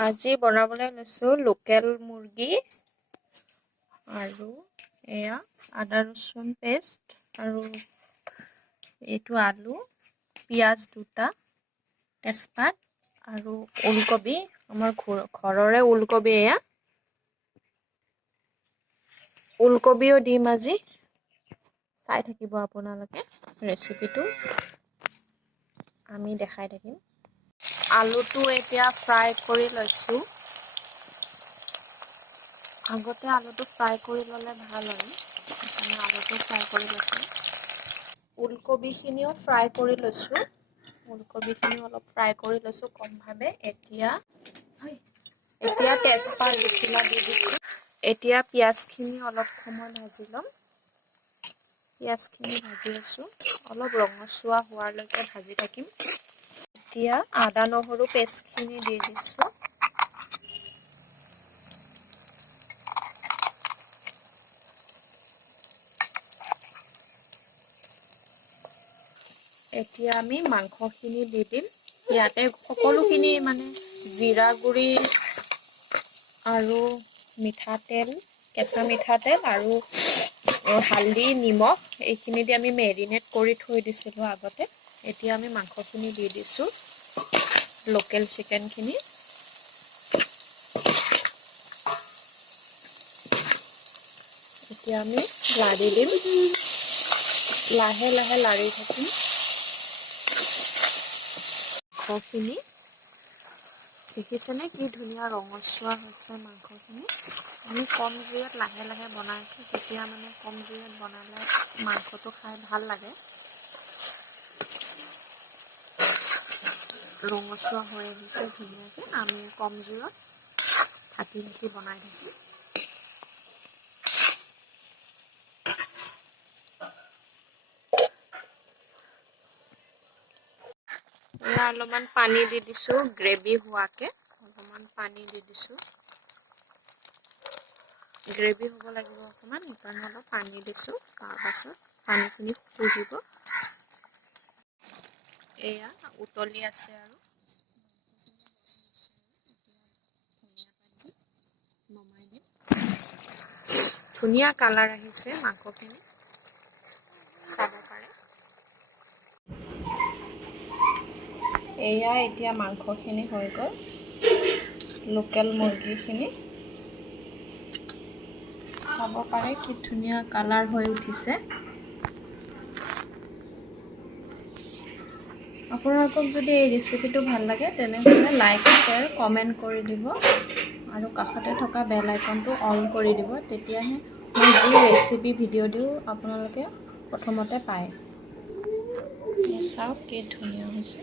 আজি বনাবলৈ লৈছোঁ লোকেল মুৰ্গী আৰু এয়া আদা ৰচুন পেষ্ট আৰু এইটো আলু পিঁয়াজ দুটা তেজপাত আৰু ওলকবি আমাৰ ঘৰৰে ওলকবি এয়া ওলকবিও দিম আজি চাই থাকিব আপোনালোকে ৰেচিপিটো আমি দেখাই থাকিম আলুটো এতিয়া ফ্ৰাই কৰি লৈছোঁ আগতে আলুটো ফ্ৰাই কৰি ল'লে ভাল হয় সেইকাৰণে আলুটো ফ্ৰাই কৰি লৈছোঁ ওলকবিখিনিও ফ্ৰাই কৰি লৈছোঁ ওলকবিখিনিও অলপ ফ্ৰাই কৰি লৈছোঁ কমভাৱে এতিয়া তেজপাত দুখিলা দি দিছোঁ এতিয়া পিঁয়াজখিনি অলপ সময় ভাজি ল'ম পিঁয়াজখিনি ভাজি আছোঁ অলপ ৰঙচুৱা হোৱালৈকে ভাজি থাকিম এতিয়া আদা নহৰু পেষ্টখিনি দি দিছোঁ এতিয়া আমি মাংসখিনি দি দিম ইয়াতে সকলোখিনি মানে জিৰা গুড়ি আৰু মিঠাতেল কেঁচা মিঠাতেল আৰু হালধি নিমখ এইখিনি দি আমি মেৰিনেট কৰি থৈ দিছিলোঁ আগতে এতিয়া আমি মাংসখিনি দি দিছোঁ লোকেল চিকেনখিনি এতিয়া আমি লাৰি দিম লাহে লাহে লাৰি থাকিম মাংসখিনি দেখিছেনে কি ধুনীয়া ৰঙচুৱা হৈছে মাংসখিনি আমি কম জুইত লাহে লাহে বনাইছোঁ তেতিয়া মানে কম জুইত বনালে মাংসটো খাই ভাল লাগে ৰঙচুৱা হৈ আহিছে ধুনীয়াকৈ আমি কম জুইত ঢাকি ঢাকি বনাই থাকিম অলপমান পানী দি দিছোঁ গ্ৰেভি হোৱাকৈ অলপমান পানী দি দিছোঁ গ্ৰেভি হ'ব লাগিব অকণমান সেইকাৰণে অলপ পানী দিছোঁ তাৰপাছত পানীখিনি শুহিব এয়া উতলি আছে আৰু নমাই দিম ধুনীয়া কালাৰ আহিছে মাংসখিনি চাব পাৰে এয়া এতিয়া মাংসখিনি হৈ গ'ল লোকেল মুৰ্গীখিনি চাব পাৰে কি ধুনীয়া কালাৰ হৈ উঠিছে আপোনালোকক যদি এই ৰেচিপিটো ভাল লাগে তেনেহ'লে লাইক শ্বেয়াৰ কমেণ্ট কৰি দিব আৰু কাষতে থকা বেল আইকনটো অন কৰি দিব তেতিয়াহে মই যি ৰেচিপি ভিডিঅ' দিওঁ আপোনালোকে প্ৰথমতে পায় চাওক কি ধুনীয়া হৈছে